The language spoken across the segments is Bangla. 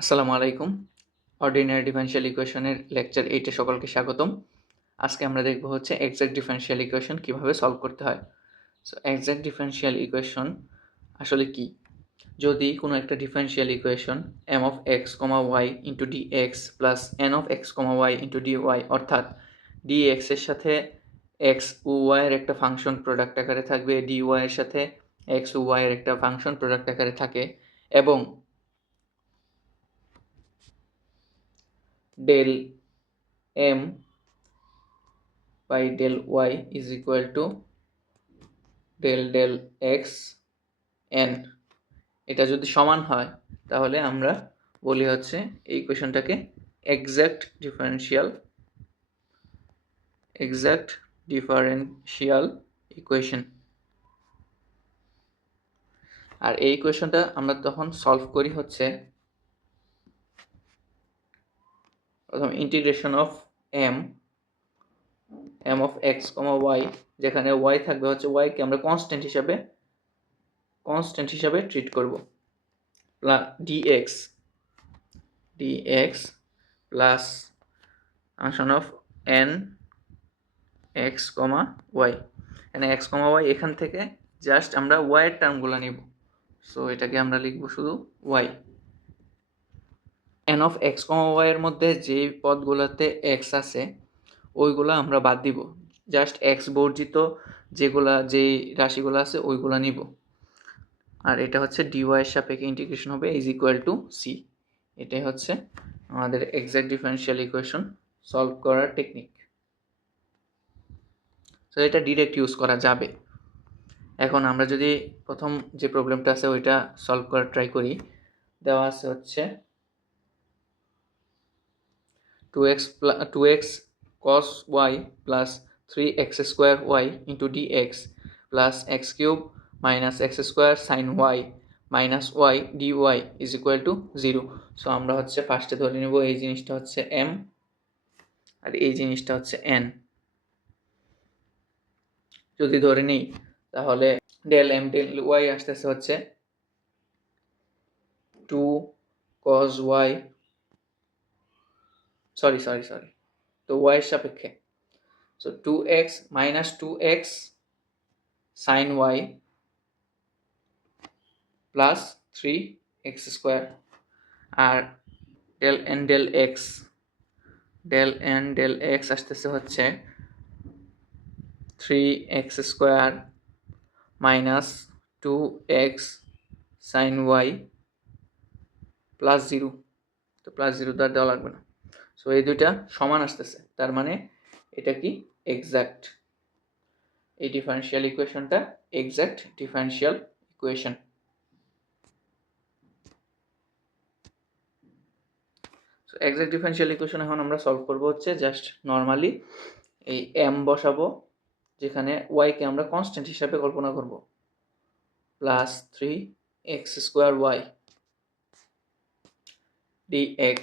আসসালামু আলাইকুম। অর্ডিনারি ডিফারেনশিয়াল ইকুয়েশনের লেকচার 8 এ সকলকে স্বাগতম। আজকে আমরা দেখব হচ্ছে এক্সাক্ট ডিফারেনশিয়াল ইকুয়েশন কিভাবে সলভ করতে হয়। সো এক্সাক্ট ডিফারেনশিয়াল ইকুয়েশন আসলে কি? যদি কোনো একটা differential equation m of x, y into dx plus n of x, y into dy অর্থাৎ dx এর সাথে x ও y এর একটা ফাংশন প্রোডাক্ট আকারে থাকবে, dy এর সাথে x ও y এর একটা ফাংশন প্রোডাক্ট আকারে থাকে এবং del m by del y is equal to del x n, এটা যদি সমান হয় তাহলে আমরা বলি হচ্ছে এই ইকুয়েশনটাকে এক্সাক্ট ডিফারেনশিয়াল ইকুয়েশন। আর এই ইকুয়েশনটা আমরা তখন সলভ করি হচ্ছে প্রথম integration of m of x, y, যেখানে y থাকবে হচ্ছে y কে আমরা কনস্ট্যান্ট হিসাবে ট্রিট করব, dx plus function of n x, y, এখানে x, y এখান থেকে জাস্ট আমরা y এর টার্মগুলো নিব। সো এটাকে আমরা লিখব শুধু y। n of x, y এর মধ্যে যে পদগুলোতে x আছে ওইগুলো আমরা বাদ দিব, জাস্ট x বর্জিত যেই রাশিগুলো আছে ওইগুলো নিব। আর এটা হচ্ছে dy এর সাপেক্ষে ইন্টিগ্রেশন হবে ইজ ইকুয়াল টু c। এটাই হচ্ছে আমাদের এক্সাক্ট ডিফারেনশিয়াল ইকুয়েশন সলভ করার টেকনিক। সো এটা ডিরেক্ট ইউজ করা যাবে। এখন আমরা যদি প্রথম যে প্রবলেমটা আছে ওইটা সলভ করার ট্রাই করি। দেওয়া আছে হচ্ছে 2x cos y plus 3x square y into dx plus x cube minus x square sin y minus y dy is equal to 0. So আমরা হচ্ছে ফার্স্টে ধরে নেব এই জিনিসটা হচ্ছে m আর এই জিনিসটা হচ্ছে n। যদি ধরে নিই তাহলে del m del y আসতেছে হচ্ছে 2 cos y, সরি তো y এর সাপেক্ষে, so 2x minus 2x sin y plus 3x square আর del n del x আসতেছে হচ্ছে 3x square minus 2x sin y plus 0। তো প্লাস 0 তো আর দেওয়া লাগবে না। সো এই দুইটা সমান আসতেছে, তার মানে এটা কি এক্সাক্ট, এই ডিফারেনশিয়াল ইকুয়েশনটা exact differential equation. So exact differential equation এখন আমরা সলভ করব হচ্ছে জাস্ট নর্মালি এই m বসাবো, যেখানে y কে আমরা কনস্ট্যান্ট হিসাবে কল্পনা করব, plus 3x square y dx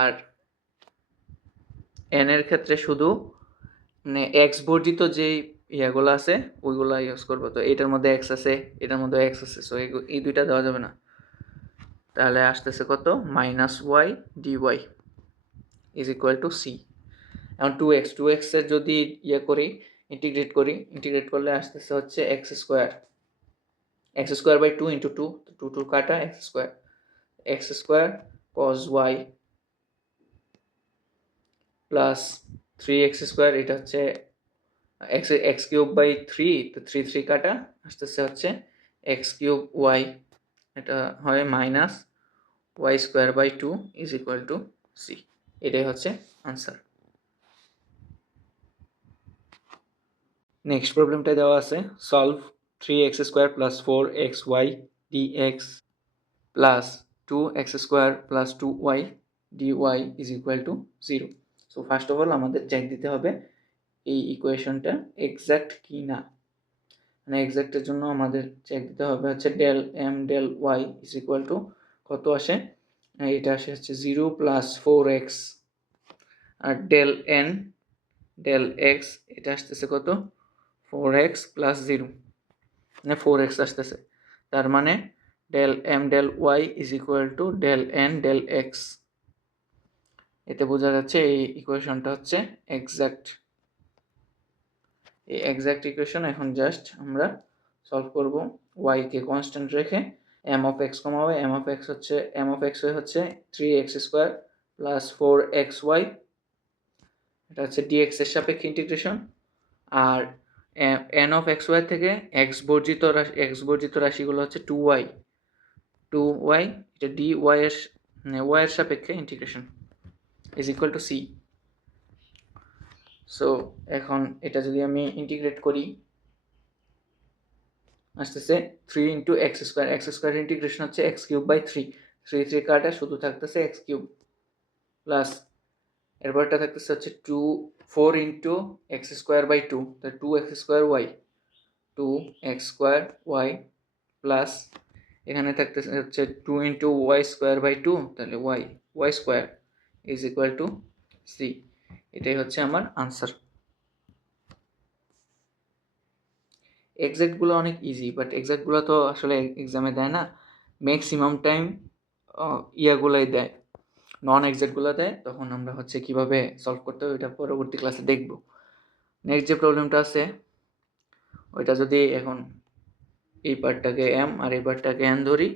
আর n এর ক্ষেত্রে শুধু মানে x বর্জিত যে ইয়াগুলো আছে ওইগুলো ইউজ করবো। তো এটার মধ্যে x আছে, এটার মধ্যে x আছে, সো এই দুইটা দেওয়া যাবে না। তাহলে আসতেছে কত, minus y dy is equal to c। এখন 2x এর যদি ইন্টিগ্রেট করলে আসতেছে হচ্ছে x স্কোয়ার বাই 2 ইন্টু 2 কাটা x square cos y plus 3x square, এটা হচ্ছে x কিউব বাই 3, তো 3 কাটা আসতেছে হচ্ছে x কিউব y, এটা হয় minus y square by 2 is equal to c। এটাই হচ্ছে আনসার। নেক্সট প্রবলেমটা দেওয়া আছে solve 3x square plus 4xy dx plus 2x square plus 2y dy is equal to 0। So first of all আমাদের চেক দিতে হবে এই ইকুয়েশনটা এক্সাক্ট কি না। মানে এক্সাক্টের জন্য আমাদের চেক দিতে হবে হচ্ছে del m del y is equal two কত আসে, এটা আসে হচ্ছে 0 প্লাস 4x আর del n del x এটা আসতেছে কত 4x প্লাস 0, মানে 4x আসতেছে। তার মানে del m del y is equal two del n del x। এতে বোঝা যাচ্ছে এই ইকুয়েশনটা হচ্ছে এক্সাক্ট। এই এক্সাক্ট ইকুয়েশন এখন জাস্ট আমরা সলভ করব y কে কনস্ট্যান্ট রেখে। m of x কমা হবে, m of x হচ্ছে 3x স্কোয়ার প্লাস 4xy, এটা হচ্ছে dx এর সাপেক্ষে ইন্টিগ্রেশন। আর n of xy থেকে x বর্জিত রাশিগুলো হচ্ছে 2y, এটা dy এর y এর সাপেক্ষে integration is equal to c। So এখন এটা যদি আমি ইন্টিগ্রেট করি আসতেছে 3 ইন্টু এক্স স্কোয়ার ইন্টিগ্রেশন হচ্ছে x কিউব বাই 3 কাটা শুধু থাকতেছে x কিউব প্লাস এরপরটা থাকতেছে হচ্ছে 4 ইন্টু এক্স স্কোয়ার বাই 2, তাহলে 2x স্কোয়ার y প্লাস এখানে থাকতেছে হচ্ছে 2 ইন্টু y স্কোয়ার বাই 2, তাহলে y square is equal to c। এটাই হচ্ছে আমার আনসার। এক্সাক্টগুলো অনেক ইজি, বাট এক্সাক্টগুলো তো আসলে এক্সামে দেয় না, ম্যাক্সিমাম টাইম ইয়াগুলোই দেয়, নন এক্সাক্টগুলো দেয়। তখন আমরা হচ্ছে কিভাবে সলভ করতে হবে এটা পরবর্তী ক্লাসে দেখব। নেক্সট যে প্রবলেমটা আছে ওইটা যদি এখন এই পার্টটাকে m আর এই পার্টটাকে n ধরি,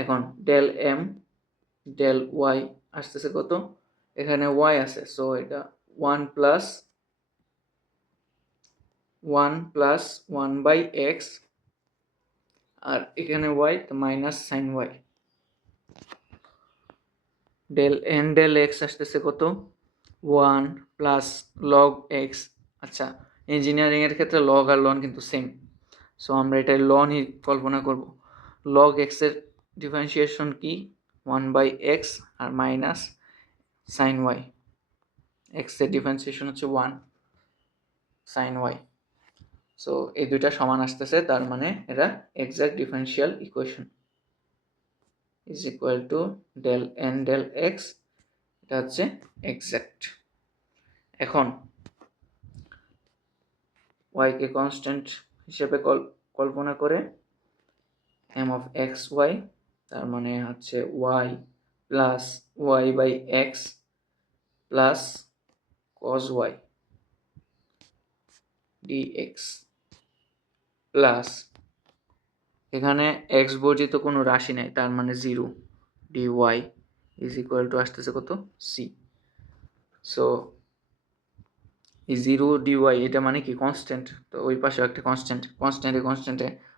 এখন del m del y আসতেছে কত, এখানে y আছে, সো এটা 1 প্লাস 1 বাই এক্স, আর এখানে y তো minus sine y। del n del x আসতেছে কত 1 প্লাস লগ x। আচ্ছা, ইঞ্জিনিয়ারিং এর ক্ষেত্রে লগ আর লন কিন্তু সেম, সো আমরা এটা লনই কল্পনা করব। লগ x এর ডিফারেন্সিয়েশন কি 1 বাই x আর মাইনাস সাইন y, x এর ডিফারেন্সিয়েশন হচ্ছে 1 সাইন y। সো এই দুইটা সমান আসতেছে, তার মানে এটা exact differential equation is equal two del n del x, এটা হচ্ছে এক্সাক্ট। এখন y কে কনস্ট্যান্ট হিসেবে কল্পনা করে m of x y, তার মানে হচ্ছে y plus y by x plus cos y dx plus এখানে x বর্জিত কোনো রাশি নেই, তার মানে 0 dy ইজ ইকুয়াল টু আসতেছে কত c। সো এই 0 dy এটা মানে কি কনস্ট্যান্ট, তো ওই পাশে একটা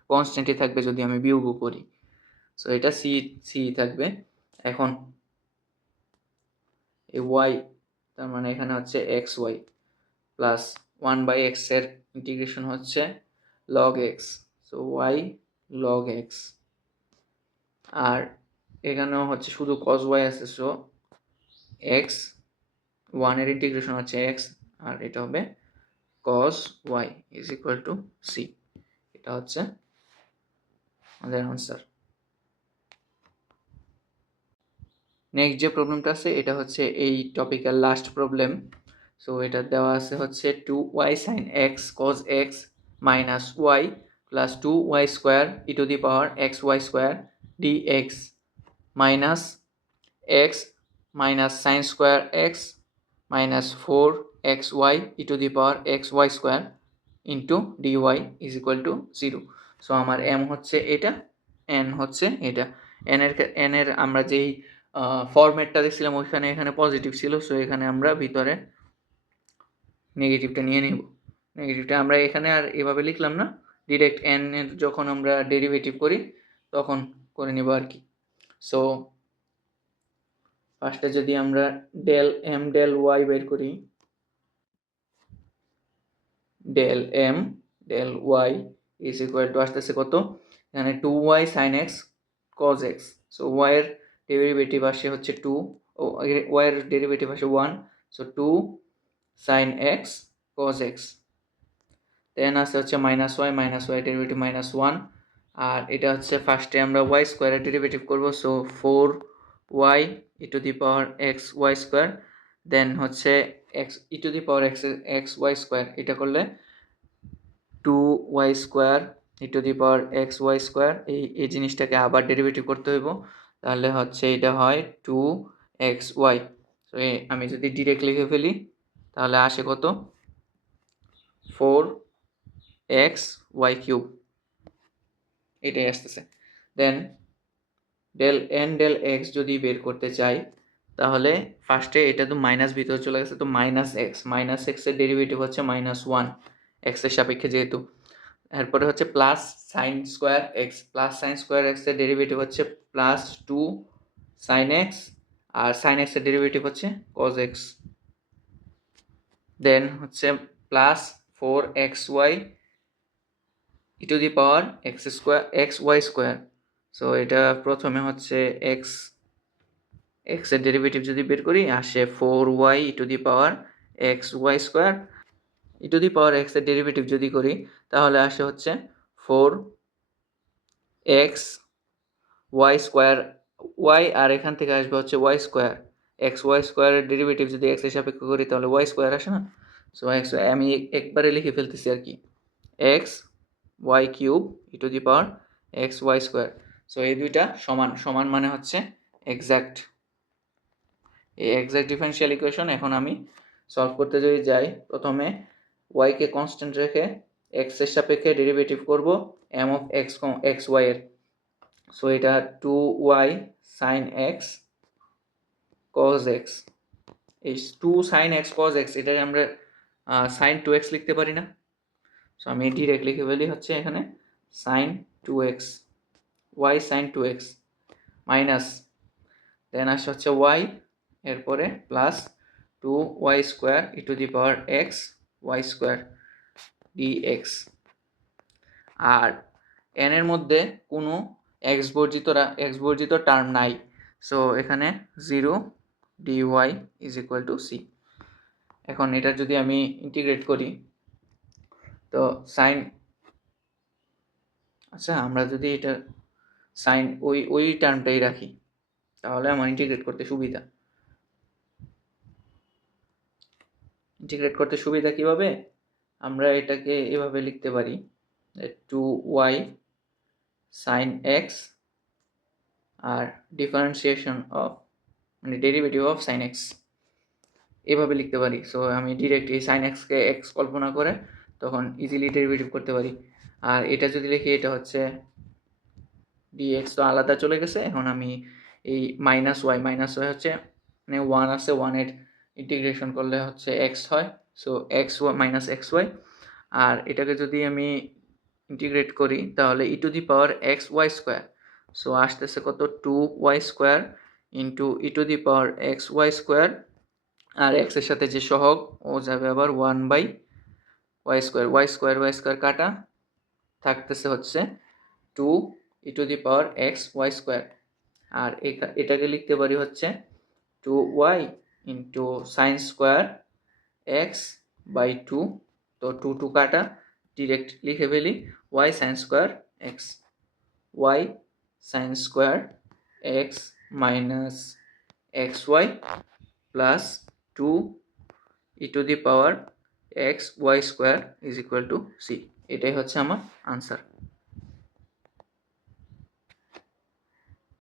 কনস্ট্যান্টই থাকবে যদি আমি বিয়োগ করি, সো এটা c থাকবে। এখন এই y তার মানে এখানে হচ্ছে xy প্লাস 1 বাই x এর ইন্টিগ্রেশন হচ্ছে log x, so y log x, আর এখানেও হচ্ছে শুধু cos y আছে, সো x 1 এর ইন্টিগ্রেশন হচ্ছে x আর এটা হবে cos y is equal to c। এটা হচ্ছে আমাদের আনসার। নেক্সট যে প্রবলেমটা আছে এটা হচ্ছে এই টপিকের লাস্ট প্রবলেম। সো এটা দেওয়া আছে হচ্ছে 2y sin x cos x minus y plus 2y square e to the power xy square dx minus x minus sine square x minus 4xy e to the power xy square into dy is equal to 0। So আমার m হচ্ছে এটা, n হচ্ছে এটা। n এর আমরা যেই ফরম্যাটটা দেখছিলাম ওইখানে এখানে পজিটিভ ছিল, সো এখানে আমরা ভিতরে নেগেটিভটা নিয়ে নেব। নেগেটিভটা আমরা এখানে আর এভাবে লিখলাম না, ডিরেক্ট n এর যখন আমরা ডেরিভেটিভ করি তখন করে নেব আর কি। সো ফার্স্টে যদি আমরা del m del y বের করি, del m del y is equal to আসতেছে কত, এখানে 2y sin x cos x, so y এর ডেরিভেটিভ আসে হচ্ছে 2, y এর ডেরিভেটিভ আসে 1, so 2 sin x cos x, then আসে হচ্ছে মাইনাস y ডেরিভেটিভ মাইনাস 1, আর এটা হচ্ছে ফার্স্টে আমরা y স্কোয়ারের ডেরিভেটিভ করব, so 4y e to the power x y square, then হচ্ছে x e to the power x y square, এটা করলে 2y square e to the power x y square, এই জিনিসটাকে আবার ডেরিভেটিভ করতে হইব, তাহলে হচ্ছে এটা হয় 2xy। তো আমি যদি ডিরেক্ট লিখে ফেলি তাহলে আসে কত, 4xy কিউব, এটাই আসতেছে। দেন ডেল এন ডেল এক্স যদি বের করতে চাই তাহলে ফার্স্টে এটা তো মাইনাস ভিতরে চলে গেছে, তো মাইনাস এক্সের ডেরিভেটিভ হচ্ছে -1 এক্সের সাপেক্ষে যেহেতু। এরপরে হচ্ছে প্লাস সাইন স্কোয়ার এক্স এর ডেরিভেটিভ হচ্ছে +2 সাইন এক্স, আর সাইন এক্স এর ডেরিভেটিভ হচ্ছে কজ এক্স। দেন হচ্ছে +4xy e to the power x y square. So এটা প্রথমে হচ্ছে এক্স এর ডেরিভেটিভ যদি বের করি আসে 4y e to the power x y square. E to the power x এর ডেরিভেটিভ যদি করি তাহলে আসে হচ্ছে 4x ওয়াই স্কোয়ার, ওয়াই আর এখান থেকে আসবে হচ্ছে ওয়াই স্কোয়ার, এক্স ওয়াই স্কোয়ারের ডেরিভেটিভ যদি এক্স এর সাপেক্ষে করি তাহলে ওয়াই স্কোয়ার আসে না। সো এক্স আমি একবারে লিখে ফেলতেছি আর কি, x y cube e to the power x y square. So এই দুইটা সমান সমান মানে হচ্ছে এক্স্যাক্ট। এই এক্স্যাক্ট ডিফারেনশিয়াল ইকুয়েশন এখন আমি সলভ করতে যদি যাই, প্রথমে ওয়াইকে কনস্ট্যান্ট রেখে এক্স এর সাপেক্ষে ডেরিভেটিভ করব এম অফ এক্স ওয়াই এর। সো এটা 2y sine x cos x, এই 2 সাইন এক্স কজ এক্স এটাকে আমরা সাইন 2x লিখতে পারি না। সো আমি ডিরেক্ট লিখে ফেলি হচ্ছে এখানে sine 2x, y sine 2x minus, then আসে হচ্ছে y, এরপরে plus 2y square e to the power x y square dx। আর n এর মধ্যে কোনো এক্স বর্জিত টার্ম নাই, সো এখানে 0 dy is equal to C. এখন এটা যদি আমি ইন্টিগ্রেট করি তো সাইন, আচ্ছা আমরা যদি এটা সাইন ওই টার্মটাই রাখি তাহলে আমার ইন্টিগ্রেট করতে সুবিধা কিভাবে, আমরা এটাকে এভাবে লিখতে পারি 2y সাইন এক্স আর ডিফারেন্সিয়েশন অফ মানে ডেরিভেটিভ অফ সাইন এক্স, এভাবে লিখতে পারি। সো আমি ডিরেক্ট এই সাইন এক্সকে এক্স কল্পনা করে তখন ইজিলি ডেরিভেটিভ করতে পারি। আর এটা যদি লিখি এটা হচ্ছে ডিএক্স, তো আলাদা চলে গেছে, এখন আমি এই মাইনাস ওয়াই হচ্ছে মানে 1 আছে, 1-এর ইন্টিগ্রেশন করলে হচ্ছে এক্স হয়, so x y minus x y. আর এটাকে যদি আমি ইন্টিগ্রেট করি তাহলে e to the power x y square, so আসতেছে কত 2y square into e to the power x y square, আর এক্স এর সাথে যে সহগ ও যাবে আবার 1/y স্কোয়ার কাটা থাকতেছে হচ্ছে 2 e to the power x y square. আর এটাকে লিখতে পারি হচ্ছে 2y into sine square x by 2, তো 2 কাটা ডিরেক্ট লিখে ফেলি y sine square x, y sine square x minus x y plus 2 e to the power x y square is equal to C. এটাই হচ্ছে আমার আনসার।